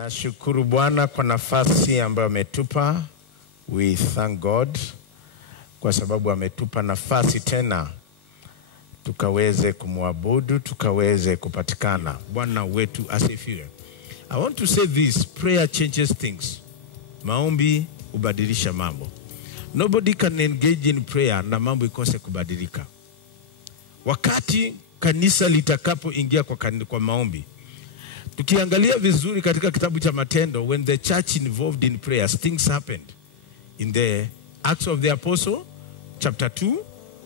Nashukuru Bwana kwa nafasi ambayo ametupa. We thank God kwa sababu ametupa nafasi tena tukaweze kumwabudu, tukaweze kupatikana. Bwana wetu asifiwe. I want to say this, prayer changes things. Maombi hubadilisha mambo. Nobody can engage in prayer na mambo ikose kubadilika. Wakati kanisa litakapoingia kwa maombi, tukiangalia vizuri katika kitabu cha Matendo, when the church involved in prayers, things happened. In the Acts of the Apostle, chapter 2,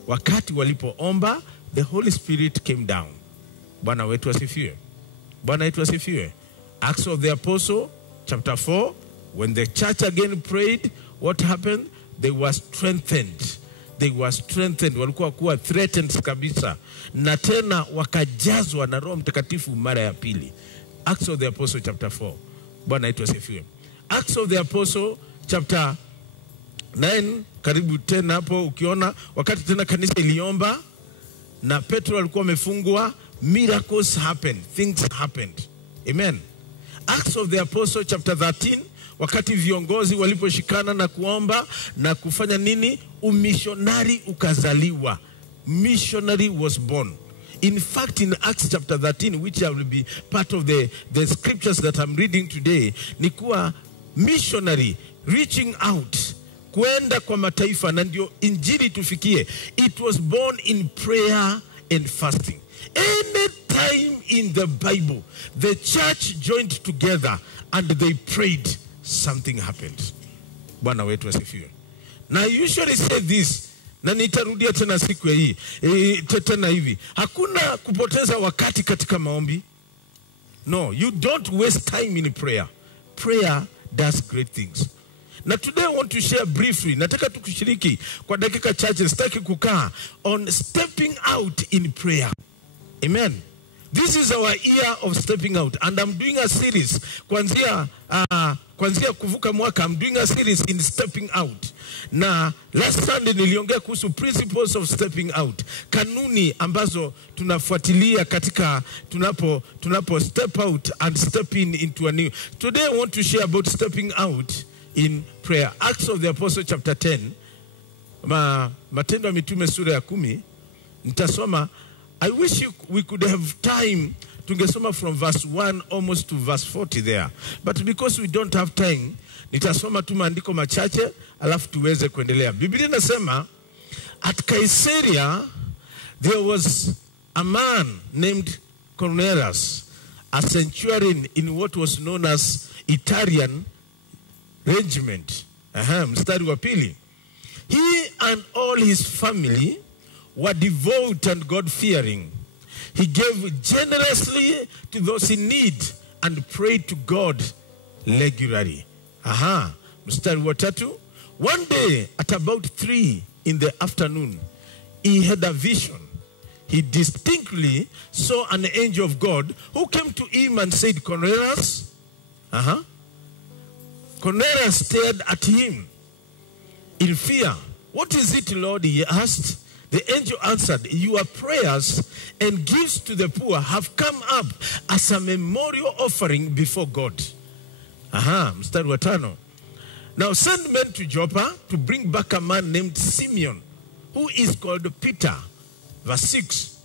wakati walipoomba, the Holy Spirit came down. Bwana wetu asifiwe. Bwana wetu asifiwe. Acts of the Apostle, chapter 4, when the church again prayed, what happened? They were strengthened. They were strengthened. Walikuwa kuwa threatened kabisa. Na tena wakajazwa na Roho Mtakatifu mara ya pili. Acts of the Apostle, chapter 4. Bwana wetu asifiwe. Acts of the Apostle, chapter 9, karibu tena hapo ukiona wakati tena kanisa iliomba na Petro alikuwa amefungwa, miracles happened, things happened. Amen. Acts of the Apostle, chapter 13, wakati viongozi waliposhikana na kuomba na kufanya nini? Umishonari ukazaliwa. Missionary was born. In fact, in Acts chapter 13, which I will be part of the scriptures that I'm reading today, ni kuwa missionary reaching out, kuenda kwa mataifa na ndio injili tufikie. It was born in prayer and fasting. Any time in the Bible, the church joined together and they prayed, something happened. Bwana wetu asifiwe. Now I usually say this, na nitarudia tena siku hii, tena hivi. Hakuna kupoteza wakati katika maombi. No, you don't waste time in prayer. Prayer does great things. Now today I want to share briefly, nataka tukushiriki kwa dakika chache, sitaki kukaa, on stepping out in prayer. Amen. This is our year of stepping out, and I'm doing a series kwanzia kuvuka mwaka. I'm doing a series in stepping out. Na last Sunday niliongea kuhusu principles of stepping out, kanuni ambazo tunafuatilia katika tunapo step out and step into a new. Today I want to share about stepping out in prayer. Acts of the Apostle, chapter 10, Matendo ya Mitume sura ya 10, nitasoma. I wish we could have time tungesoma from verse 1 almost to verse 40 there. But because we don't have time, nitasoma tu maandiko machache alafu tuweze kuendelea. Biblia inasema, at Caesarea there was a man named Cornelius, a centurion in what was known as Italian regiment. Mstari wa pili. He and all his family were devout and God-fearing. He gave generously to those in need and prayed to God regularly. Mstari wa tatu. One day at about 3 in the afternoon, he had a vision. He distinctly saw an angel of God who came to him and said, Cornelius. Cornelius stared at him in fear. What is it, Lord? He asked. The angel answered, your prayers and gifts to the poor have come up as a memorial offering before God. Mstari wa 5. Now send men to Joppa to bring back a man named Simeon, who is called Peter. Verse 6.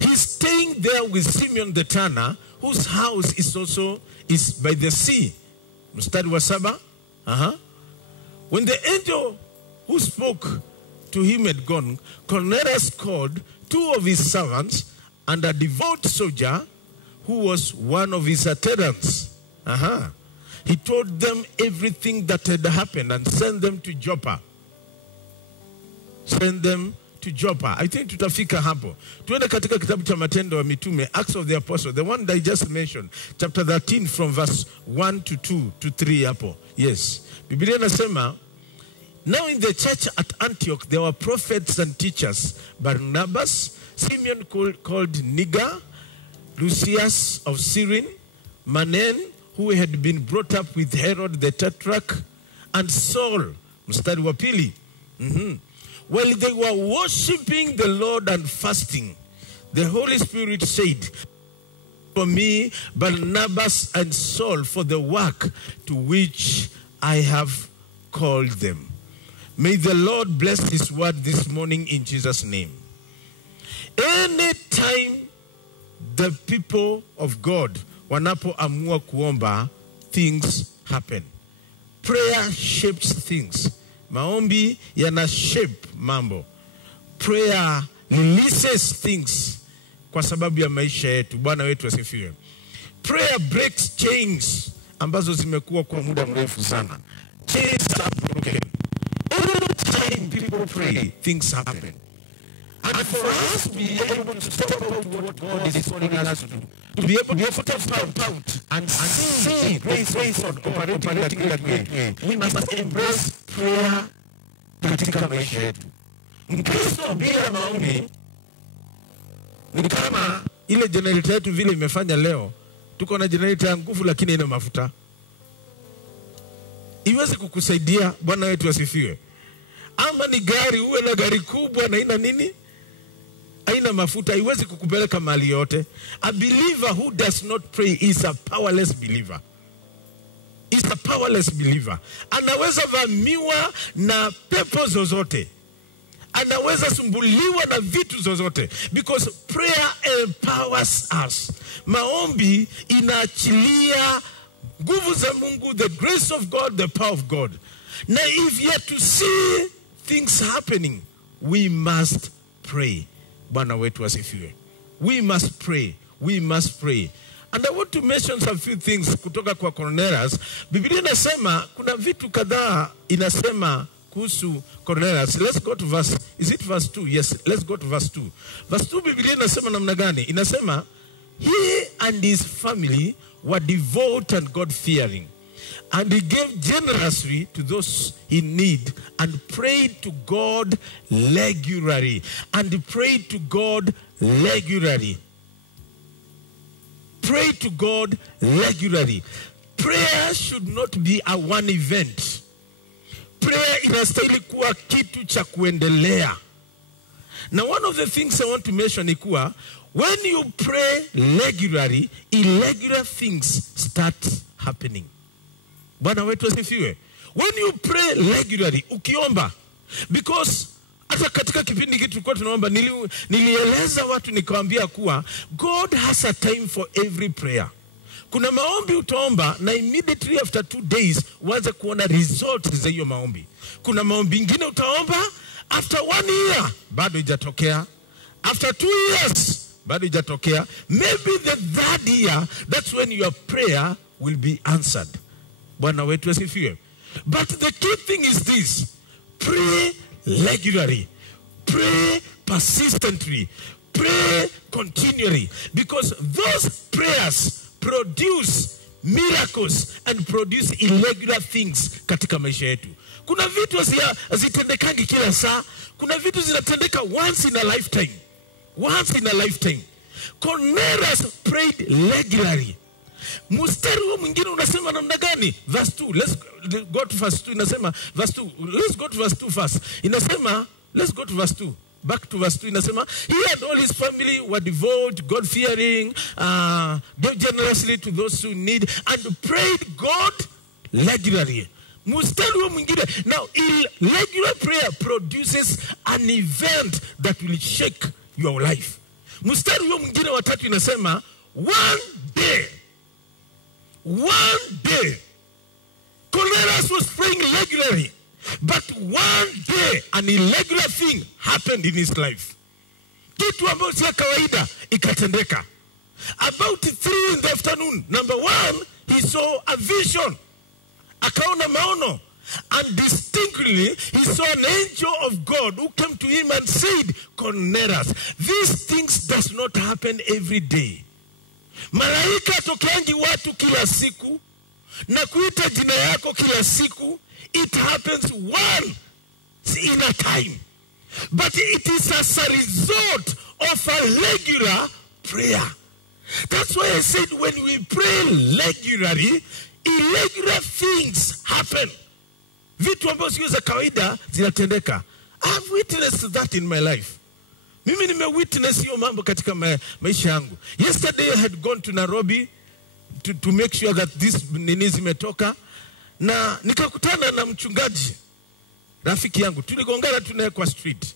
He's staying there with Simeon the tanner, whose house is by the sea. Mstari wa 7. When the angel who spoke to him had gone, Cornelius called 2 of his servants and a devout soldier who was one of his attendants. He told them everything that had happened and sent them to Joppa. Send them to Joppa. I think tutafika hapo. Tuende katika kitabu cha Matendo ya Mitume, Acts of the Apostle, the one that I just mentioned, chapter 13 from verse 1 to 2 to 3 hapo. Yes. Biblia inasema, now in the church at Antioch, there were prophets and teachers, Barnabas, Simeon called Niger, Lucius of Cyrene, Manaen, who had been brought up with Herod the Tetrarch, and Saul, mstari wa pili. While they were worshiping the Lord and fasting, the Holy Spirit said, for me Barnabas and Saul for the work to which I have called them. May the Lord bless his word this morning in Jesus' name. Anytime the people of God wanapoamua kuomba, things happen. Prayer shapes things. Maombi yana shape mambo. Prayer releases things kwa sababu ya maisha yetu. Bwana wetu asifiwe. Prayer breaks chains ambazo zimekuwa kwa muda mrefu sana. Chains are broken. Every time people pray, things happen. And for us to be able to talk about what God is calling us to do, to be able to step out and see grace on operating that way, we must embrace prayer katika maisha yetu. Mkristo bila maombi ni kama ile generator yetu vile imefanya leo. Tuko na generator ya nguvu lakini ina mafuta. Iweze kukusaidia. Bwana wetu asifiwe. Ama ni gari, uwe na gari kubwa na ina nini? Haina mafuta, iweze kukupeleka mahali yote. A believer who does not pray is a powerless believer. Is a powerless believer. Anaweza vamiwa na pepo zozote. Anaweza sumbuliwa na vitu zozote. Because prayer empowers us. Maombi inaachilia nguvu za Mungu, the grace of God, the power of God. Now if you are to see things happening, we must pray. Bwana wetu asifiwe. We must pray. We must pray. And I want to mention some few things kutoka kwa Cornelius. Biblia inasema kuna vitu kadhaa inasema kuhusu Cornelius. Let's go to verse, is it verse 2? Yes, let's go to verse 2. Verse 2 Biblia inasema namna gani? Inasema he and his family were devout and God-fearing, and he gave generously to those in need and prayed to God regularly. And prayed to God regularly. Pray to God regularly. Prayer should not be a one event. Prayer inastahili kuwa kitu cha kuendelea. Now one of the things I want to mention ni kuwa, when you pray regularly, irregular things start happening. Bwana wetu asifiwe. When you pray regularly, ukiomba, because hata katika kipindi kitu tulikuwa tunaomba, nilieleza watu nikawaambia kuwa God has a time for every prayer. Kuna maombi utaomba na immediately after 2 days uanze kuona results za hiyo maombi. Kuna maombi ingine utaomba after 1 year bado haijatokea. After 2 years bado haijatokea. Maybe the 3rd year, that's when your prayer will be answered. Bwana wetu asifiwe. But the key thing is this: pray regularly, pray persistently, pray continually, because those prayers produce miracles and produce irregular things katika maisha yetu. Kuna vitu hazitendekangi kila saa. Kuna vitu zinatendeka once in a lifetime. Once in a lifetime. Cornelius prayed regularly. Mstari wa mwingine unasema namna gani? Verse 2. Let's go to verse 2. Inasema verse 2. Let's go to verse 2 first. Inasema, let's go to verse 2. Back to verse 2. Inasema, he and all his family were devout, God-fearing, gave generously to those who need, and prayed God regularly. Mstari wa mwingine. Now, regular prayer produces an event that will shake your life. Mstari wa mwingine wa 3 inasema, one day, Cornelius was praying regularly, but one day an irregular thing happened in his life. Kitu ambacho si kawaida ikatendeka. About 3 in the afternoon, number 1, he saw a vision. Akaona maono. And distinctly, he saw an angel of God who came to him and said, Cornelius, these things does not happen every day. Malaika atokeangi watu kila siku na kuita jina yako kila siku. It happens once in a time. But it is as a result of a regular prayer. That's why I said when we pray regularly, irregular things happen. Vitu ambavyo sio za kawaida zinatendeka. I've witnessed that in my life. Mimi nimewitness hiyo mambo katika maisha yangu. Yesterday I had gone to Nairobi to make sure that this nini zimetoka, na nikakutana na mchungaji rafiki yangu. Tuligongana tunaye kwa street.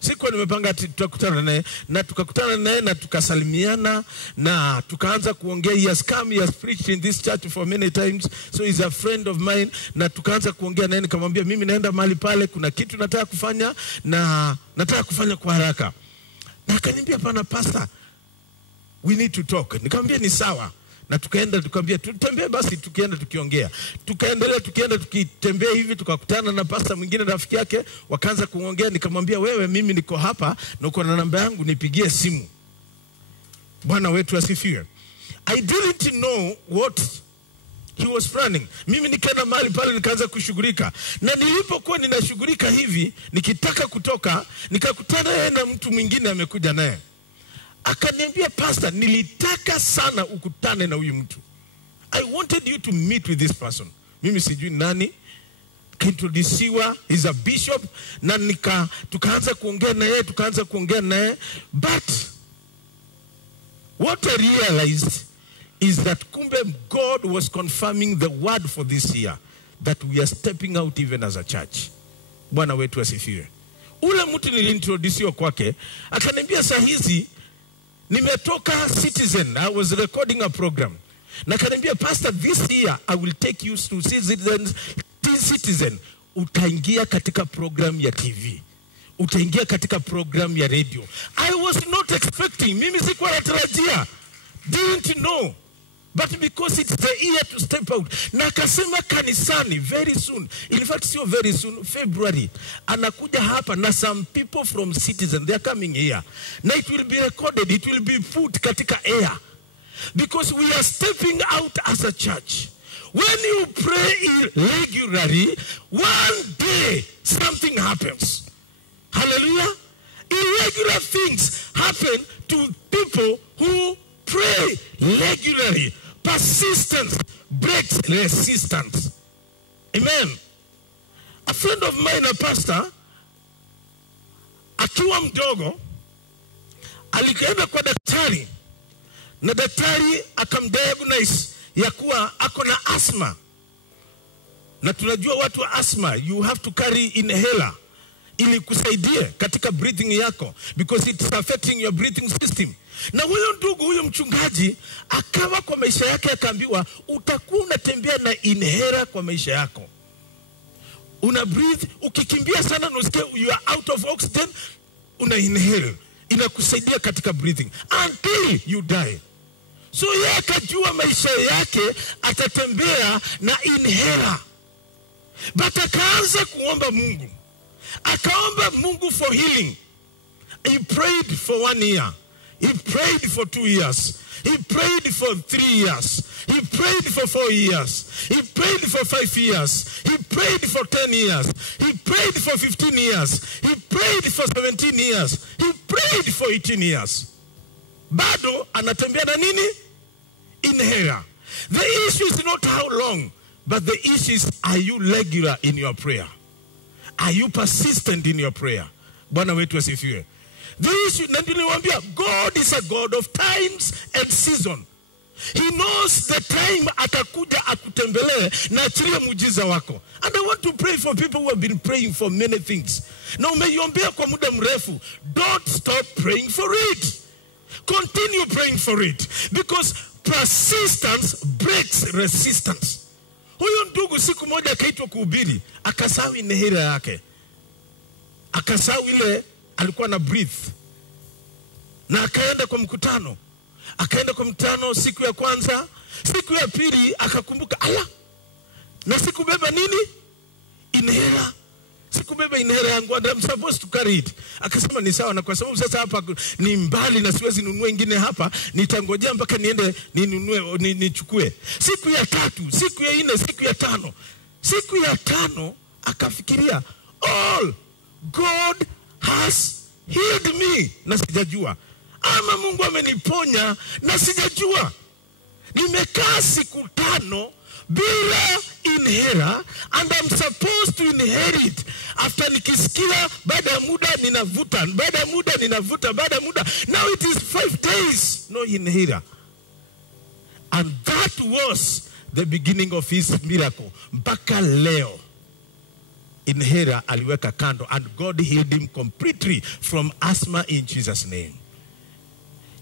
Sikuwa nimepanga tutakutana naye, na tukakutana naye na tukasalimiana na tukaanza kuongea. He has come, he has preached in this church for many times, so he's a friend of mine. Na tukaanza kuongea naye, nikamwambia mimi naenda mahali pale, kuna kitu nataka kufanya na nataka kufanya kwa haraka. Na akaniambia pana pastor, we need to talk. Nikamwambia ni sawa. Na tukaenda tukamwambia tutembee basi, tukienda tukiongea. Tukaendelea tukienda tukitembea hivi, tukakutana na pastor mwingine rafiki yake, wakaanza kuongea. Nikamwambia wewe, mimi niko hapa na uko na namba yangu, nipigie simu. Bwana wetu asifiwe. I didn't know what he was planning. Mimi nikaenda mahali pale nikaanza kushughulika. Na nilipokuwa ninashughulika hivi, nikitaka kutoka, nikakutana yeye na mtu mwingine amekuja naye. Akaniambia pastor, nilitaka sana ukutane na huyu mtu. I wanted you to meet with this person. Mimi sijui nani. Kaintroduciwa, he's a bishop. Na tukaanza kuongea naye, But what I realized is that kumbe God was confirming the word for this year, that we are stepping out even as a church. Bwana wetu asifiwe. Ule mtu nilintroduciwa kwake, akaniambia saa hizi nimetoka Citizen. I was recording a program. Na akaniambia pastor, this year I will take you to Citizen. Utaingia katika program ya TV. Utaingia katika program ya radio. I was not expecting. Mimi sikuwa natarajia. Didn't know. But because it's the year to step out. Na akasema kanisani very soon. In fact, sio very soon, February. Anakuja hapa na some people from Citizen. They are coming here. Na it will be recorded. It will be put katika air. Because we are stepping out as a church. When you pray irregularly, one day something happens. Hallelujah. Irregular things happen to people who pray regularly. Persistence breaks resistance. Amen. A friend of mine, a pastor, akiwa mdogo, alikaenda kwa daktari, na daktari akamdiagnose ya kuwa ako na asthma. Na tunajua watu wa asthma, you have to carry inhaler ili kusaidie katika breathing yako, because it's affecting your breathing system. Na huyo ndugu, huyo mchungaji, akawa kwa maisha yake akaambiwa, utakuwa unatembea na inhaler kwa maisha yako. Una breathe, ukikimbia sana unasikia you are out of oxygen, una inhale. Inakusaidia katika breathing until you die. So yeye akajua maisha yake atatembea na inhaler. But akaanza kuomba Mungu. Akaomba Mungu for healing. He prayed for 1 year. He prayed for 2 years. He prayed for 3 years. He prayed for 4 years. He prayed for 5 years. He prayed for 10 years. He prayed for 15 years. He prayed for 17 years. He prayed for 18 years. Bado anatembea na nini? Inhaler. The issue is not how long, but the issue is, are you regular in your prayer? Are you persistent in your prayer? Bwana wetu asifiwe. The issue, na niliwaambia, God is a God of times and season. He knows the time atakuja akutembelee na achilie muujiza wako. And I want to pray for people who have been praying for many things. Na umeiombea kwa muda mrefu. Don't stop praying for it. Continue praying for it. Because persistence breaks resistance. Huyo ndugu siku moja akaitwa kuhubiri, akasahau inhaler yake. Akasahau ile alikuwa na breathe. Na akaenda kwa mkutano. Akaenda kwa mkutano siku ya kwanza, siku ya pili akakumbuka, ala, na sikubeba nini? Inhaler. Sikubeba inhaler yangu, and I'm supposed to carry it. Akasema ni sawa, na kwa sababu sasa hapa ni mbali na siwezi nunua ingine hapa, nitangojea mpaka niende ninunue nichukue. Siku ya tatu, siku ya nne, siku ya tano. Siku ya tano akafikiria, all God has healed me, na sijajua. Ama Mungu ameniponya na sijajua. Nimekaa siku 5 bila inhera, and I'm supposed to inherit after nikisikia baada ya muda ninavuta, baada ya muda ninavuta, baada ya muda. Now it is 5 days, no inhera. And that was the beginning of his miracle. Mpaka leo inhera aliweka kando, and God healed him completely from asthma in Jesus' name.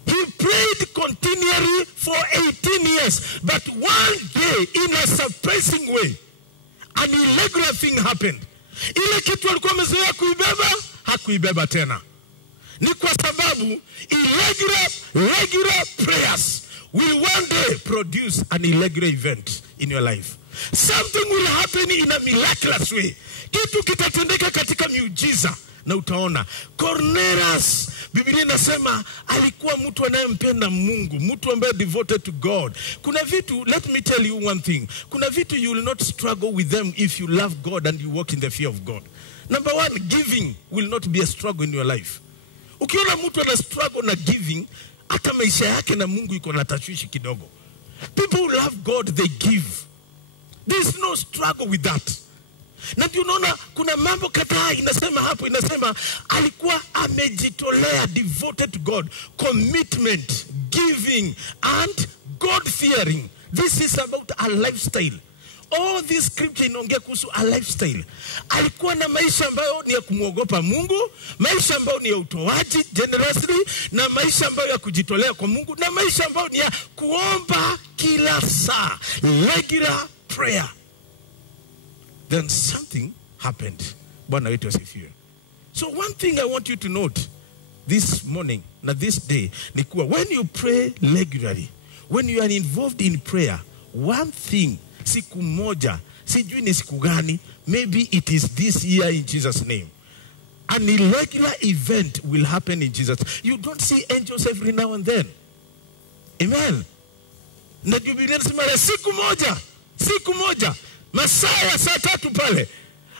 He prayed continually for 18 years. But one day, in a surprising way, an irregular thing happened. Ile kitu alikuwa amezoea kuibeba, hakuibeba tena. Ni kwa sababu irregular prayers will one day produce an irregular event in your life. Something will happen in a miraculous way. Kitu kitatendeka katika miujiza. Na utaona Cornelius, Biblia inasema alikuwa mtu anayempenda Mungu, mtu ambaye devoted to God. Kuna vitu, let me tell you one thing. Kuna vitu you will not struggle with them if you love God and you walk in the fear of God. Number one, giving will not be a struggle in your life. Ukiona mtu ana struggle na giving, hata maisha yake na Mungu iko na tashwishi kidogo. People who love God, they give. There is no struggle with that. Na tunaona kuna mambo kadhaa inasema hapo, inasema alikuwa amejitolea, devoted to God, commitment, giving and God fearing. This is about a lifestyle. All this scripture inaongea kuhusu a lifestyle. Alikuwa na maisha ambayo ni ya kumwogopa Mungu, maisha ambayo ni ya utoaji generously, na maisha ambayo ya kujitolea kwa Mungu, na maisha ambayo ni ya kuomba kila saa, regular prayer. Then something happened. Bwana wetu asifiwe. So one thing I want you to note this morning, na this day, ni kuwa when you pray regularly, when you are involved in prayer, one thing, siku moja, sijui ni siku gani, maybe it is this year in Jesus' name, an irregular event will happen in Jesus. You don't see angels every now and then. Amen. Na Biblia inasema siku moja, masaa ya saa 3 pale,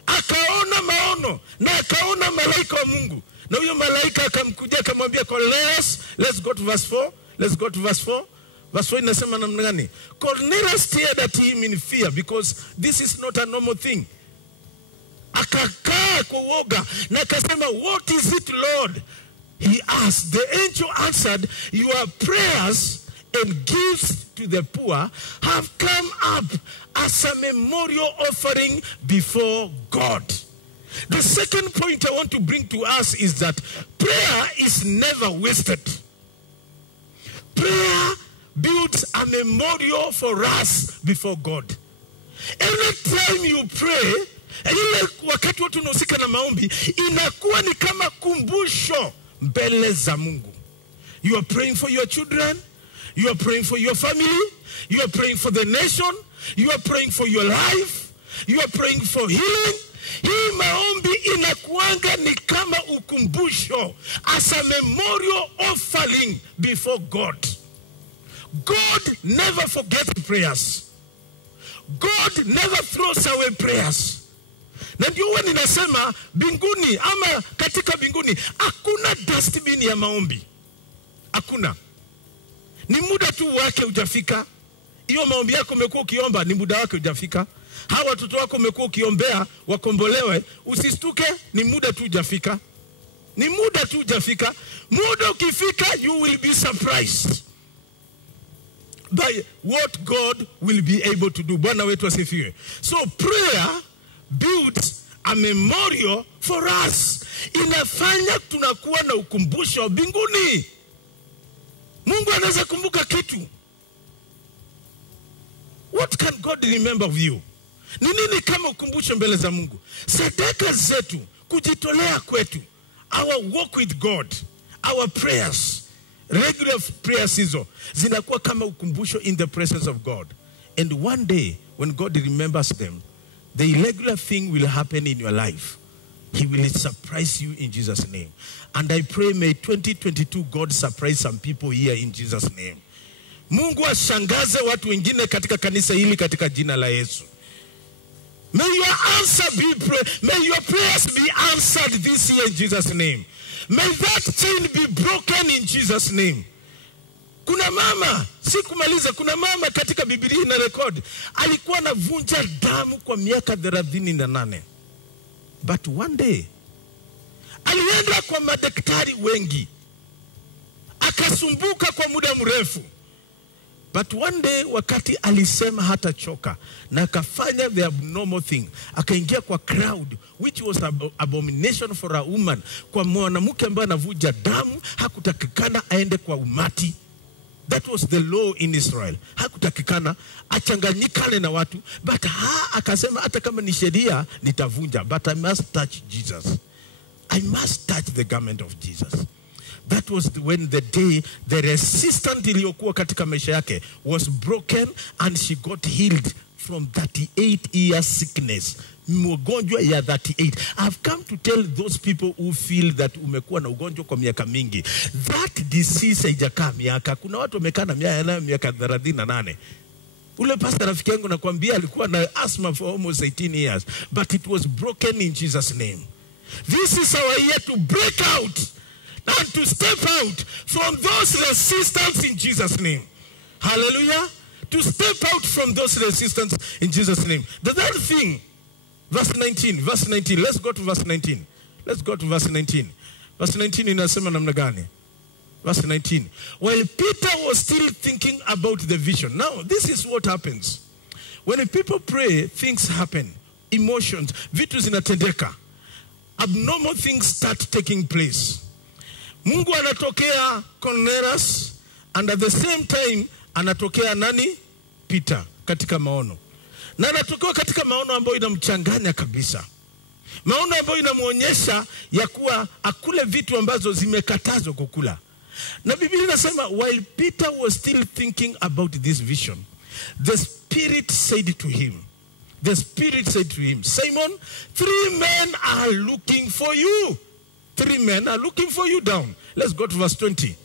akaona maono na akaona malaika wa Mungu. Na huyo malaika akamkujia akamwambia Cornelius, let's go to verse 4. Let's go to verse 4. Verse 4 inasema namna gani? Cornelius stared at him in fear because this is not a normal thing. Akakaa kwa uoga na akasema, what is it, Lord? He asked. The angel answered, your prayers and gifts to the poor have come up as a memorial offering before God. The second point I want to bring to us is that prayer is never wasted. Prayer builds a memorial for us before God. Every time you pray, ile wakati watu unahusika na maombi, inakuwa ni kama kumbusho mbele za Mungu. You are praying for your children, you are praying for your family, you are praying for the nation, you are praying for your life, you are praying for healing. Hii maombi inakuanga ni kama ukumbusho, as a memorial offering before God. God never forgets prayers. God never throws away prayers. Na ndio huwa ninasema binguni ama katika binguni hakuna dustbin ya maombi. Hakuna. Ni muda tu wake hujafika. Hiyo maombi yako umekuwa ukiomba ni muda wake hujafika. Hawa watoto wako umekuwa ukiombea wakombolewe, usistuke, ni muda tu hujafika. Ni muda tu hujafika. Muda ukifika, you will be surprised by what God will be able to do. Bwana wetu asifiwe. So prayer builds a memorial for us. Inafanya tunakuwa na ukumbusho mbinguni. Mungu anaweza kumbuka kitu. What can God remember of you? Ni nini kama ukumbusho mbele za Mungu? Sadaka zetu, kujitolea kwetu, our walk with God, our prayers, regular prayers hizo zinakuwa kama ukumbusho in the presence of God. And one day when God remembers them, the irregular thing will happen in your life. He will surprise you in Jesus' name. And I pray may 2022 God surprise some people here in Jesus' name. Mungu ashangaze watu wengine katika kanisa hili katika jina la Yesu. May your answer be may your prayers be answered this year in Jesus' name. May that chain be broken in Jesus' name. Kuna mama, sikumaliza, kuna mama katika Biblia ina record alikuwa anavunja damu kwa miaka 38. But one day alienda kwa madaktari wengi, akasumbuka kwa muda mrefu. But one day wakati alisema hata choka na akafanya the abnormal thing, akaingia kwa crowd, which was abomination for a woman. Kwa mwanamke ambaye anavuja damu hakutakikana aende kwa umati. That was the law in Israel. Hakutakikana achanganyikane na watu. But akasema hata kama ni sheria nitavunja, but I must touch Jesus. I must touch the garment of Jesus. That was when the day the resistance iliyokuwa katika maisha yake was broken and she got healed from 38 years sickness. Mgonjwa ya 38. I've come to tell those people who feel that umekuwa na ugonjwa kwa miaka mingi. That disease haijakaa miaka. Kuna watu wamekaa na miaka 38. Ule pastor rafiki yangu nakwambia alikuwa na asthma for almost 18 years. But it was broken in Jesus' name. This is our year to break out and to step out from those resistance in Jesus' name. Hallelujah. To step out from those resistance in Jesus' name. The third thing, verse 19. Let's go to verse 19. Verse 19 inasema namna gani? Verse 19. While Peter was still thinking about the vision. Now, this is what happens. When people pray, things happen. Emotions, vitu zinatendeka. Abnormal things start taking place. Mungu anatokea Cornelius, and at the same time anatokea nani? Peter katika maono. Na anatokea katika maono ambayo inamchanganya kabisa. Maono ambayo inamuonyesha ya kuwa akule vitu ambazo zimekatazwa kukula. Na Biblia inasema while Peter was still thinking about this vision, the Spirit said to him, Simon, 3 men are looking for you. 3 men are looking for you down. Let's go to verse 20.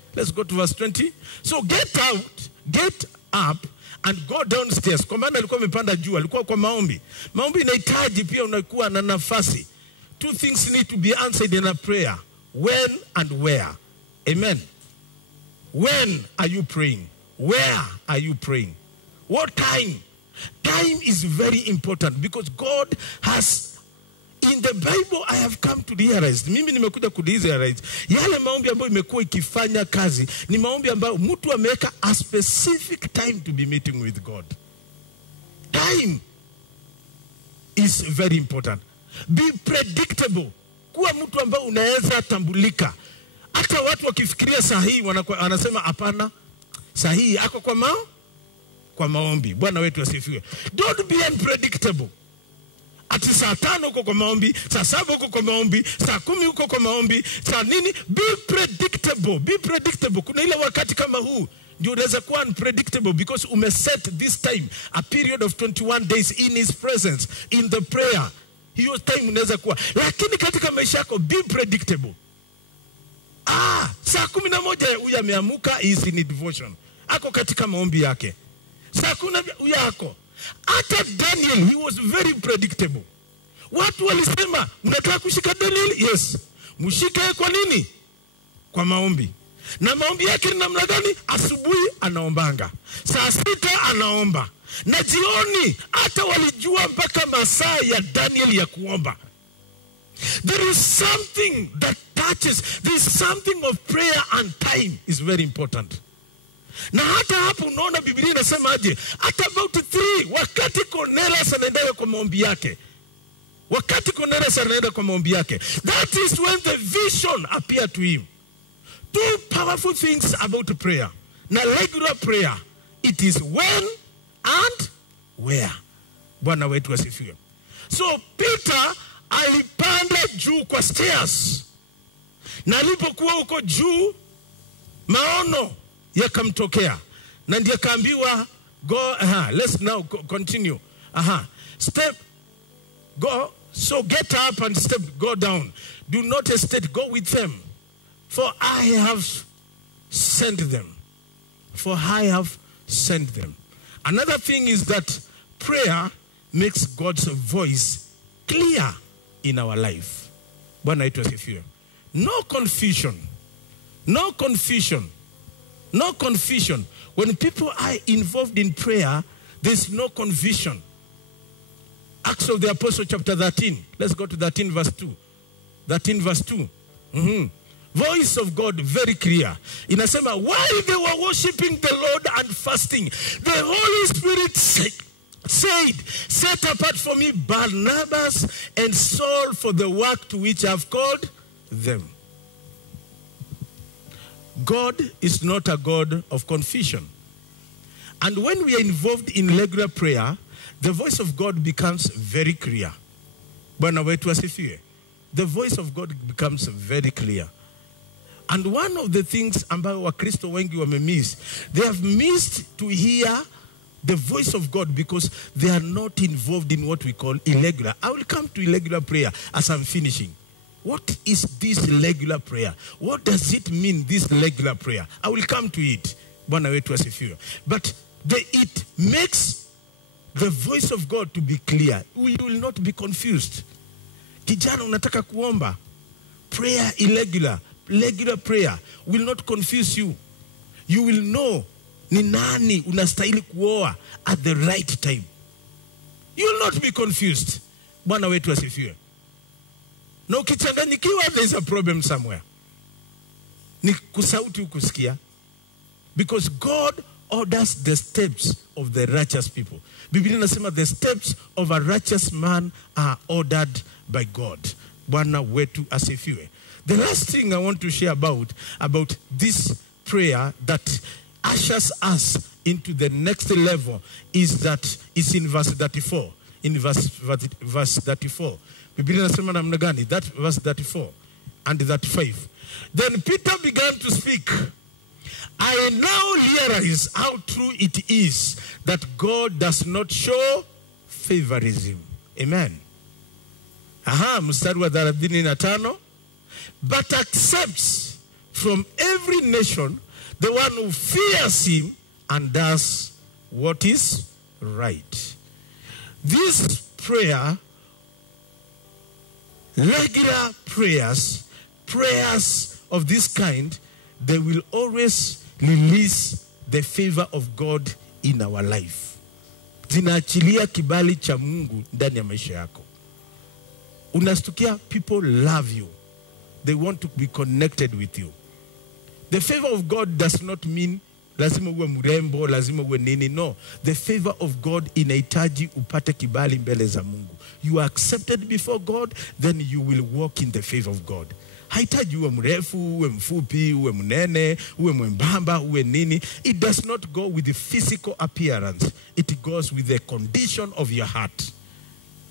So get up and go downstairs. Kwa maana alikuwa amepanda juu, alikuwa kwa maombi. Maombi inahitaji pia unakuwa na nafasi. 2 things need to be answered in a prayer. When and where. Amen. When are you praying? Where are you praying? What time? Time is very important because God has, in the Bible, I have come to realize, mimi nimekuja kurealize, yale maombi ambayo imekuwa ikifanya kazi, ni maombi ambayo mtu ameweka a specific time to be meeting with God. Time is very important. Be predictable. Kuwa mtu ambaye unaweza tambulika. Hata watu wakifikiria sahihi wanasema hapana, sahihi ako kwa maombi. Bwana wetu asifiwe. Don't be unpredictable. Ati saa 5 uko kwa maombi, saa 7 uko kwa maombi, saa 10 uko kwa maombi, saa nini? Be predictable. Kuna ile wakati kama huu ndio unaweza kuwa unpredictable because umeset this time a period of 21 days in his presence, in the prayer. Hiyo time unaweza kuwa. Lakini katika maisha yako be predictable. Saa 11 huyu ameamuka, is in devotion. Ako katika maombi yake. Saa 10 huyu ako. Hata Daniel, he was very predictable. Watu walisema, mnataka kushika Daniel? Yes. Mshike kwa nini? Kwa maombi. Na maombi yake ni namna gani? Asubuhi anaombanga. Saa 6 anaomba. Na jioni hata walijua mpaka masaa ya Daniel ya kuomba. There is something that touches. There is something of prayer and time is very important. Na hata hapo unaona Biblia inasema aje? At about 3, wakati Cornelius anaenda kwa maombi yake. That is when the vision appeared to him. 2 powerful things about prayer. Na regular prayer. It is when and where. Bwana wetu asifiwe. So Peter alipanda juu kwa stairs. Na alipokuwa huko juu, maono yakamtokea. Na ndiye kaambiwa go, let's now continue. So get up and go down. Do not hesitate, go with them. For I have sent them. Another thing is that prayer makes God's voice clear in our life. Bwana wetu asifiwe. No confusion. No confusion. When people are involved in prayer, there's no confusion. Acts of the Apostle chapter 13. Let's go to 13 verse 2. 13 verse 2. Voice of God very clear. Inasema, while they were worshiping the Lord and fasting, the Holy Spirit said, set apart for me Barnabas and Saul for the work to which I have called them. God is not a God of confusion. And when we are involved in regular prayer, the voice of God becomes very clear. Bwana wetu asifiwe. The voice of God becomes very clear. And one of the things ambayo Wakristo wengi wamemiss, they have missed to hear the voice of God because they are not involved in what we call irregular. I will come to irregular prayer as I'm finishing. What is this regular prayer? What does it mean, this regular prayer? I will come to it. Bwana wetu asifiwe. But it makes the voice of God to be clear. We will not be confused. Kijana unataka kuomba. Prayer irregular. Regular prayer will not confuse you. You will know ni nani unastahili kuoa at the right time. You will not be confused. Bwana wetu asifiwe. Na ukichanganyikiwa, there is a problem somewhere. Ni kusauti ukusikia. Because God orders the steps of the righteous people. Biblia inasema the steps of a righteous man are ordered by God. Bwana wetu asifiwe. The last thing I want to share about this prayer that ushers us into the next level is that it's in verse 34. In verse 34. Biblia inasema namna gani? That verse 34 and 35. Then Peter began to speak. I now realize how true it is that God does not show favorism. Amen. Mstari wa 35. But accepts from every nation the one who fears him and does what is right. This prayer, regular prayers of this kind, they will always release the favor of God in our life. Zinaachilia kibali cha Mungu ndani ya maisha yako. Unastukia, people love you. They want to be connected with you. The favor of God does not mean lazima uwe mrembo, lazima uwe nini. No. The favor of God inahitaji upate kibali mbele za Mungu. You are accepted before God, then you will walk in the favor of God. Haitaji uwe mrefu, uwe mfupi, uwe mnene, uwe mwembamba, uwe nini. It does not go with the physical appearance. It goes with the condition of your heart.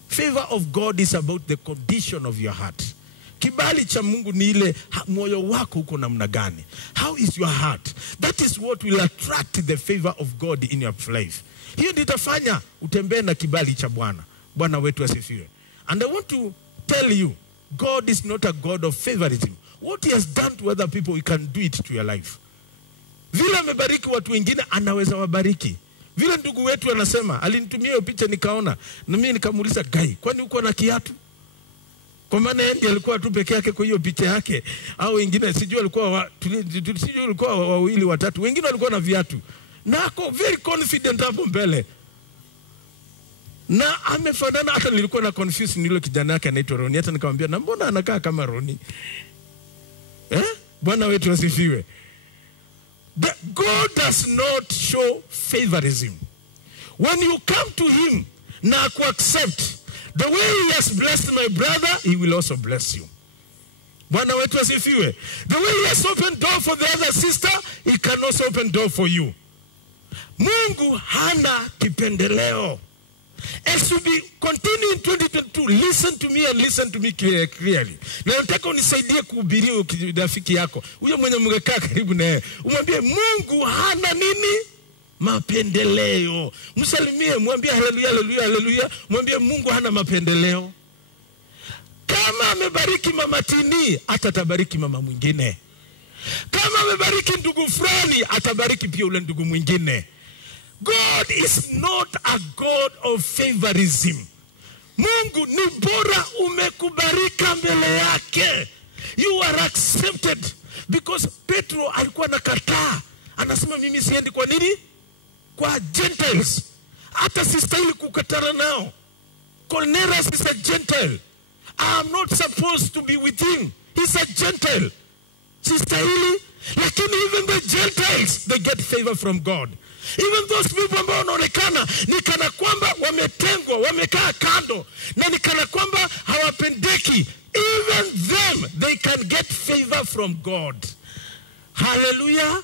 Favor of God is about the condition of your heart. Kibali cha Mungu ni ile moyo wako uko namna gani. How is your heart? That is what will attract the favor of God in your life. Hiyo ditafanya utembee na kibali cha Bwana. Bwana wetu asifiwe. And I want to tell you, God is not a God of favoritism. What he has done to other people, he can do it to your life. Vile amebariki watu wengine, anaweza wabariki. Vile ndugu wetu anasema, alinitumia hiyo picha nikaona, na mimi nikamuuliza, "Gai, kwani uko na kiatu?" Kwa maana yeye alikuwa tu peke yake kwa hiyo picha yake, au wengine sijui alikuwa sijui alikuwa wawili watatu, wengine walikuwa na viatu. Na ako very confident hapo mbele. Na amefanana, hata nilikuwa na confuse ni yule kijana yake anaitwa Roni. Hata nikamwambia, "Na mbona anakaa kama Roni?" Bwana wetu asifiwe. God does not show favorism. When you come to him na ku accept the way he has blessed my brother, he will also bless you. Bwana wetu asifiwe. The way he has opened door for the other sister, he can also open door for you. Mungu hana kipendeleo. As we continue in 2022, listen to me and listen to me clearly. Na nataka unisaidie kuhubiria rafiki yako. Huyo mwenye mngekaa karibu naye. Umwambie Mungu hana nini? Mapendeleo. Msalimie, mwambie haleluya, haleluya, haleluya. Mwambie Mungu hana mapendeleo. Kama amebariki mama Tini, atatabariki mama mwingine. Kama amebariki ndugu fulani, atabariki pia ule ndugu mwingine. God is not a God of favorism. Mungu ni bora umekubarika mbele yake. You are accepted. Because Petro alikuwa nakataa. Anasema mimi siendi kwa nini? Kwa Gentiles. Hata sistahili kukatana nao. Cornelius is a Gentile. I am not supposed to be with him. He's a Gentile. Sistahili. Lakini even the Gentiles, they get favor from God. Even those people ambao wanaonekana ni kana kwamba wametengwa, wamekaa kando, na ni kana kwamba hawapendeki, even them, they can get favor from God. Hallelujah.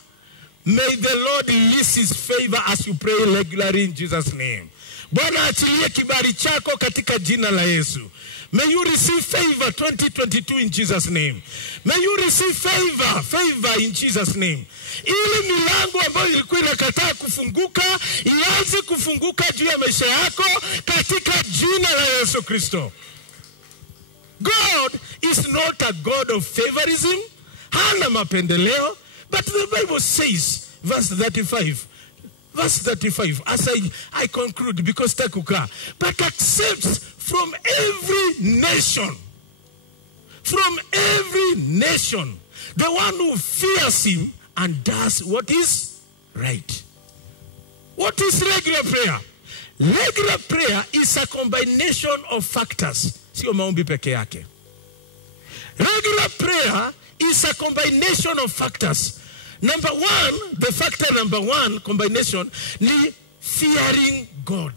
May the Lord release his favor as you pray regularly in Jesus' name. Bwana achilie kibali chako katika jina la Yesu. May you receive favor 2022 in Jesus' name. May you receive favor in Jesus' name. Ili milango ambayo ilikuwa inakataa kufunguka, ianze kufunguka juu ya maisha yako katika jina la Yesu Kristo. God is not a God of favorism. Hana mapendeleo. But the Bible says, verse 35, as I conclude, because takuka, but accepts from every nation, the one who fears him and does what is right. What is regular prayer? Regular prayer is a combination of factors. Sio maombi peke yake. Regular prayer is a combination of factors. Number one, the factor number one combination ni fearing God.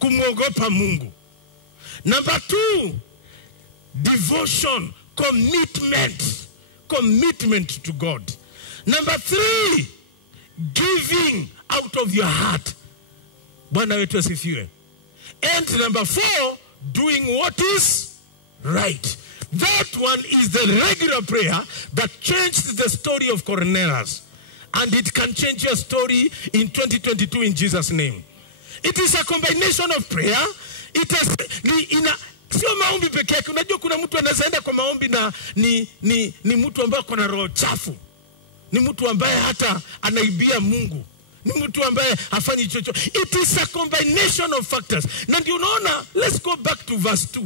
Kumwogopa Mungu. Number two, devotion, commitment to God. Number three, giving out of your heart. Bwana wetu asifiwe. And number four, doing what is right. That one is the regular prayer that changed the story of Cornelius. And it can change your story in 2022 in Jesus' name. It is a combination of prayer. It is sio maombi peke yake. Unajua kuna mtu anaenda kwa maombi na ni mtu ambaye kuna roho chafu. Ni mtu ambaye hata anaibia Mungu. Ni mtu ambaye hafanyi chochote. It is a combination of factors. Na ndio unaona, let's go back to verse 2.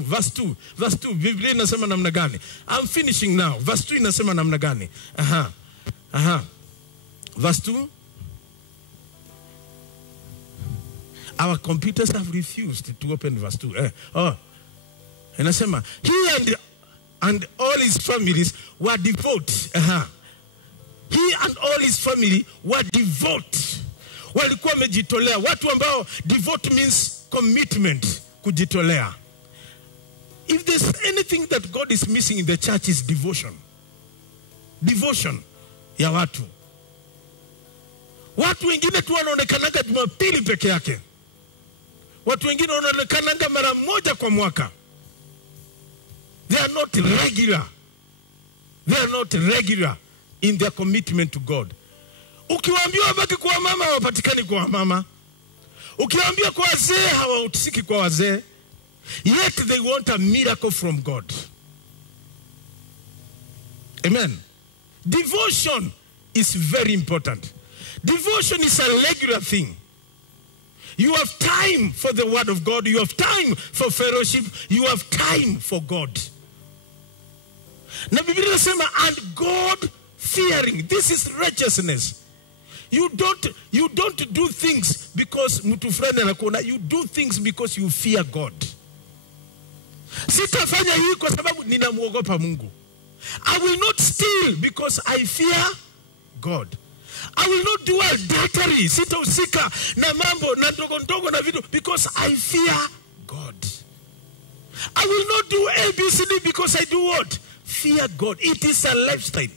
Verse 2. Biblia inasema namna gani? I'm finishing now. Verse 2 inasema namna gani? Verse 2. Our computers have refused to open verse 2. Inasema, he and all his families were devout. He and all his family were devout. Walikuwa wamejitolea. Watu ambao devote means commitment, kujitolea. If there's anything that God is missing in the church is devotion. Devotion ya watu. Watu wengine tu wanaonekananga Jumapili peke yake. Watu wengine wanaonekananga mara moja kwa mwaka. They are not regular. They are not regular in their commitment to God. Ukiwaambia wabaki kwa mama, hawapatikani kwa mama. Ukiwaambia kwa wazee, hawahusiki kwa wazee. Yet they want a miracle from God. Amen. Devotion is very important. Devotion is a regular thing. You have time for the word of God. You have time for fellowship. You have time for God. Na Biblia inasema, and God fearing. This is righteousness. You don't do things because mtu fulani anakuona. You do things because you fear God. Sitafanya hii kwa sababu ninamuogopa Mungu. I will not steal because I fear God. I will not do adultery. Sitahusika na mambo na ndogo na vitu because I fear God. I will not do ABCD because I do what? Fear God. It is a lifestyle.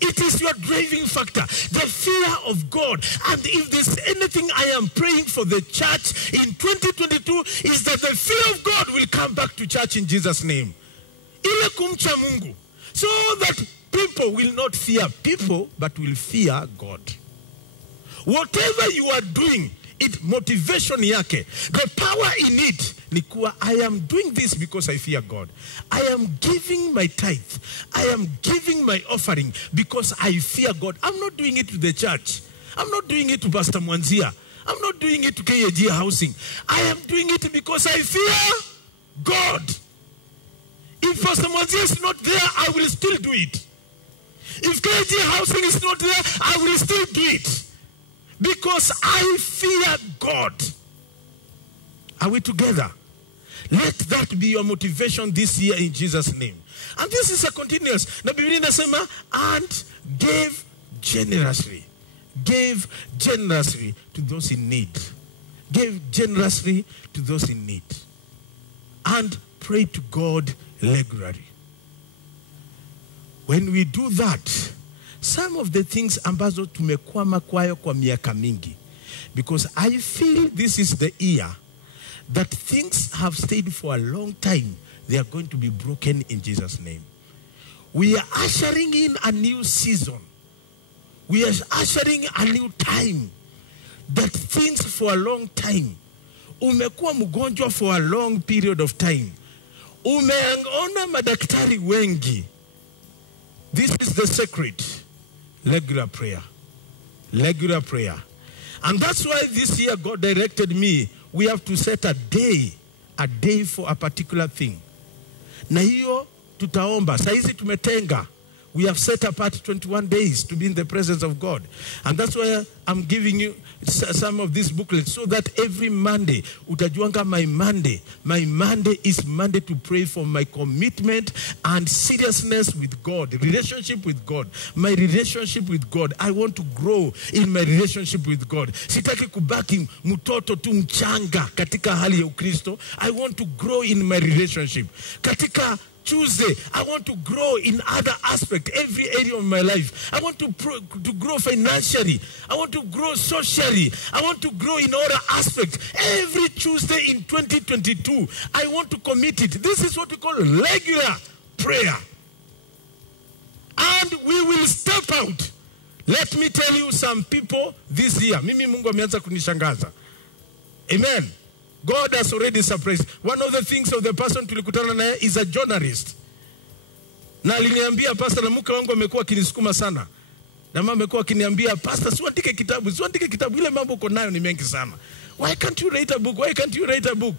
It is your driving factor, the fear of God. And if there's anything I am praying for the church in 2022 is that the fear of God will come back to church in Jesus' name. Ile kumcha Mungu. So that people will not fear people, but will fear God. Whatever you are doing, it motivation yake. The power in it, nikuwa, I am doing this because I fear God. I am giving my tithe. I am giving my offering because I fear God. I'm not doing it to the church. I'm not doing it to Pastor Mwanzia. I'm not doing it to KAG Housing. I am doing it because I fear God. If Pastor Mwanzia is not there, I will still do it. If KG housing is not there, I will still do it. Because I fear God. Are we together? Let that be your motivation this year in Jesus' name. And this is a continuous. Na Biblia inasema, and gave generously. Gave generously to those in need. Gave generously to those in need. And pray to God regularly. When we do that, some of the things ambazo tumekwama kwayo kwa miaka mingi, because I feel this is the year that things have stayed for a long time, they are going to be broken in Jesus' name. We are ushering in a new season. We are ushering a new time. That things for a long time. Umekuwa mgonjwa for a long period of time. Umeona madaktari wengi. This is the secret. Regular prayer. Regular prayer. And that's why this year God directed me, we have to set a day for a particular thing. Na hiyo tutaomba. Saizi tumetenga. We have set apart 21 days to be in the presence of God. And that's why I'm giving you some of these booklets, so that every Monday, utajuanga my Monday is Monday to pray for my commitment and seriousness with God, relationship with God, my relationship with God. I want to grow in my relationship with God. Sitaki kubaki mtoto tu mchanga katika hali ya Ukristo. I want to grow in my relationship. Katika Tuesday, I want to grow in other aspects, every area of my life. I want to grow financially. I want to grow socially. I want to grow in other aspects. Every Tuesday in 2022, I want to commit it. This is what we call regular prayer. And we will step out. Let me tell you some people this year. Mimi Mungu ameanza kunishangaza. Amen. God has already surprised. One of the things of the person tulikutana naye is a journalist. Na aliniambia, pastor, na muka wangu amekuwa akinisukuma sana. Na mama amekuwa akiniambia, pastor, siandike kitabu, ile mambo uko nayo ni mengi sana. Why can't you write a book? Why can't you write a book?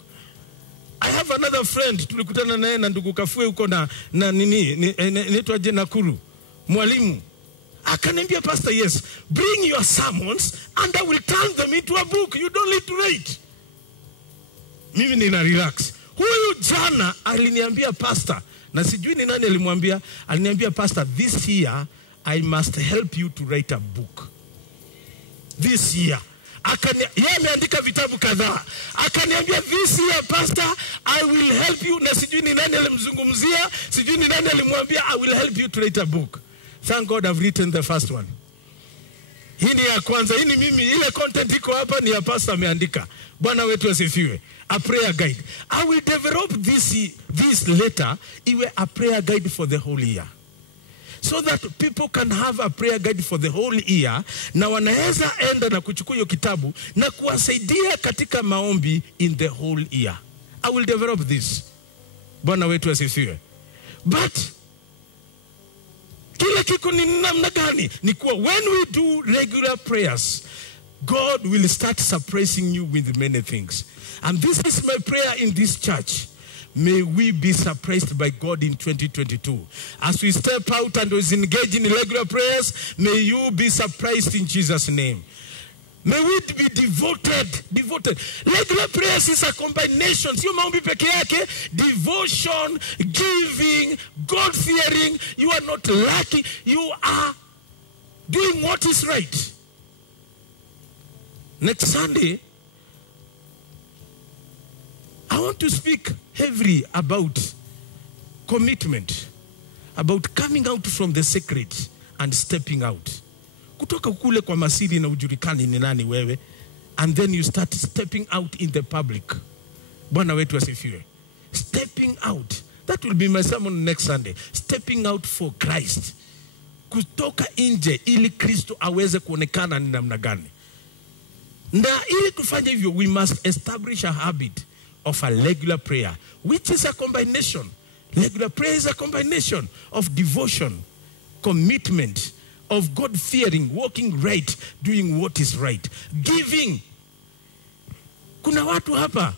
I have another friend tulikutana naye na ndugu Kafue uko na inaitwa je Nakuru. Mwalimu. Akaniambia, pastor, yes, bring your sermons and I will turn them into a book. You don't need to write. Mimi nina relax. Huyu jana aliniambia, pastor, na sijui ni nani alimwambia, aliniambia, pastor, this year I must help you to write a book. This year. Yeye ameandika vitabu kadhaa. Akaniambia, this year, pastor, I will help you. Na sijui ni nani alimzungumzia, sijui ni nani alimwambia, I will help you to write a book. Thank God I've written the first one. Hii ni ya kwanza. Hii ni mimi. Ile content iko hapa ni ya pastor ameandika. Bwana wetu asifiwe. A prayer guide. I will develop this letter iwe a prayer guide for the whole year. So that people can have a prayer guide for the whole year. Na wanaweza enda na kuchukua hiyo kitabu na kuwasaidia katika maombi in the whole year. I will develop this. Bwana wetu asifiwe. But kile kiko ni namna gani? Ni kuwa when we do regular prayers, God will start surprising you with many things. And this is my prayer in this church. May we be surprised by God in 2022. As we step out and is engaged in regular prayers, may you be surprised in Jesus' name. May we be devoted. Regular prayers is a combination. Sio maombi peke yake. Devotion, giving, God-fearing. You are not lucky. You are doing what is right. Next Sunday, I want to speak heavily about commitment, about coming out from the secret and stepping out. Kutoka kule kwa masiri na ujulikani ni nani wewe, and then you start stepping out in the public. Bwana wetu asifiwe. Stepping out. That will be my sermon next Sunday. Stepping out for Christ. Kutoka nje ili Kristo aweze kuonekana ni namna gani. Na ili kufanya hivyo, we must establish a habit of a regular prayer, which is a combination. Regular prayer is a combination of devotion, commitment, of God-fearing, walking right, doing what is right, giving. Kuna watu hapa,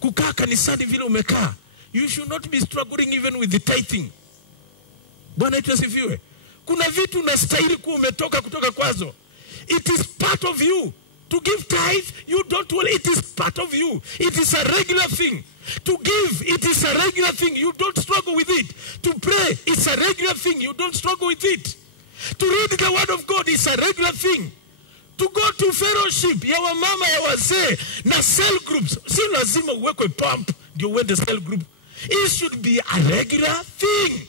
kukaa kanisani vile umekaa, you should not be struggling even with the tithing. Bwana yetu asifiwe. Kuna vitu unastahili kuwa umetoka kutoka kwazo. It is part of you. To give tithe, you don't worry. It is part of you. It is a regular thing. To give, it is a regular thing. You don't struggle with it. To pray, it's a regular thing. You don't struggle with it. To read the word of God is a regular thing. To go to fellowship, ya wamama ya wazee, na cell groups. Si lazima uwekwe pump, ndio uende cell group. It should be a regular thing.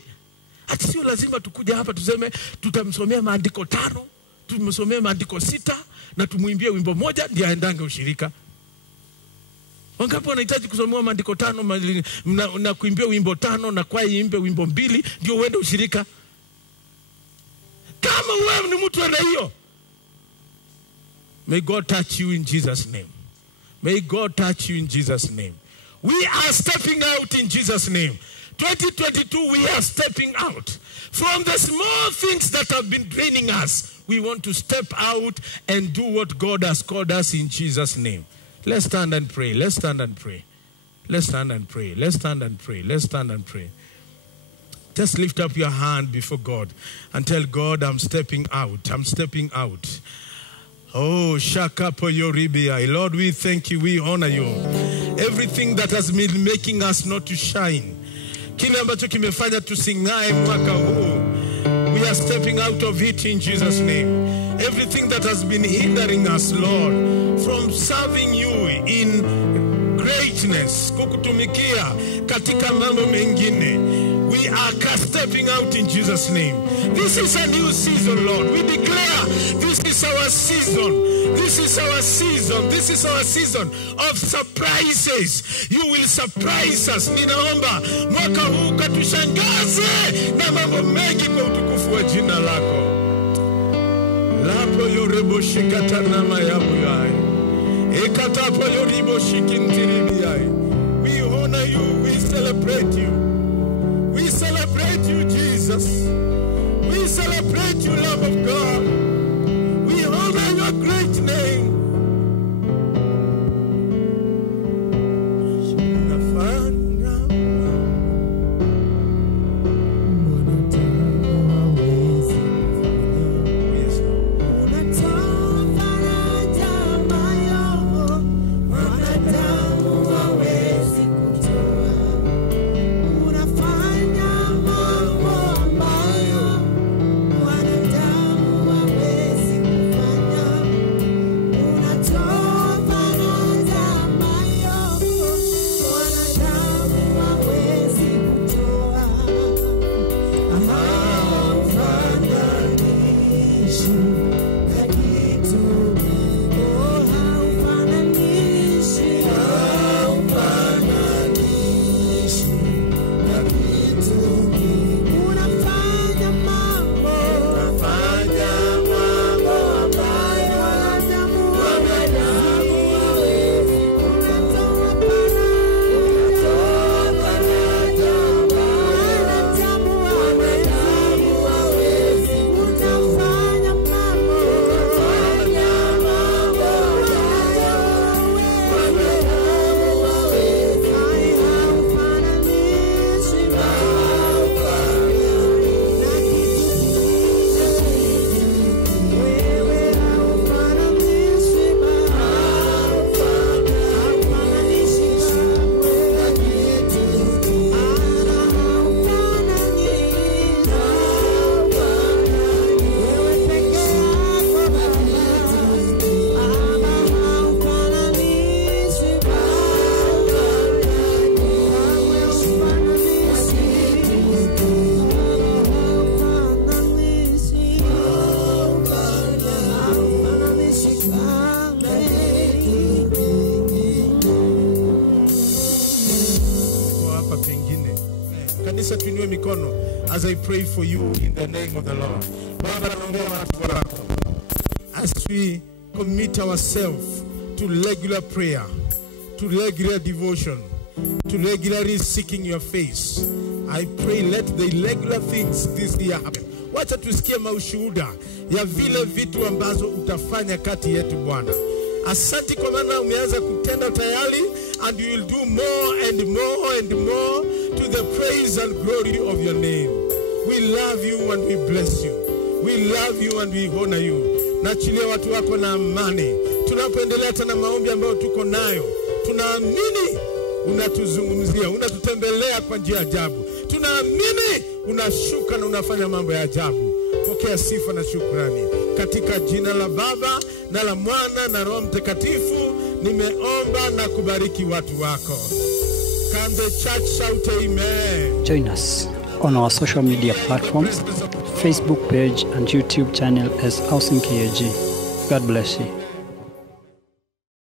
Ati sio lazima tukuja hapa tuseme, tutamsomea maandiko 5, tumsomea maandiko 6, na tumuimbie wimbo moja, ndio aendange ushirika. Wangapi wanahitaji kusomewa maandiko 5 na kuimbia wimbo 5 na kwaya iimbe wimbo 2 ndio uende ushirika? Kama wewe ni mtu ana hiyo, may God touch you in Jesus' name. May God touch you in Jesus' name. We are stepping out in Jesus' name. 2022, we are stepping out. From the small things that have been draining us, we want to step out and do what God has called us in Jesus' name. Let's stand and pray. Let's stand and pray. Let's stand and pray. Let's stand and pray. Let's stand and pray. Just lift up your hand before God and tell God, I'm stepping out. I'm stepping out. Oh, Shakapo Yoribia. Lord, we thank you. We honor you. Everything that has been making us not to shine, kile ambacho kimefanya tusingae mwaka huu, we are stepping out of it in Jesus' name. Everything that has been hindering us, Lord, from serving you in greatness, kukutumikia katika mambo mengine, we are stepping out in Jesus' name. This is a new season, Lord. We declare this is our season. This is our season. This is our season of surprises. You will surprise us. Ninaomba mwaka huu katushangaze na mambo mengi kwa utukufu wa jina lako. Lapo yorebo shikatana mayabu yai. Ekatapo yoribo shikintiribi yai. We honor you. We celebrate you. We celebrate you, Jesus. We celebrate you, love of God. We honor your great name. As I pray for you in the name of the Lord. As we commit ourselves to regular prayer, to regular devotion, to regularly seeking your face, I pray let the regular things this year happen. Wacha tusikie maushuhuda ya vile vitu ambazo utafanya kati yetu Bwana. Asante kwa maana umeanza kutenda tayari, and you will do more and more and more to the praise and glory of your name. We love you and we bless you. We love you and we honor you. Naachilia watu wako na amani. Tunapoendelea tena maombi ambayo tuko nayo, tunaamini unatuzungumzia, unatutembelea kwa njia ajabu. Tunaamini unashuka na unafanya mambo ya ajabu. Pokea sifa na shukrani. Katika jina la Baba na la Mwana na Roho Mtakatifu nimeomba na kubariki watu wako. Can the church shout amen? Join us on our social media platforms, Facebook page and YouTube channel as Housing KAG. God bless you.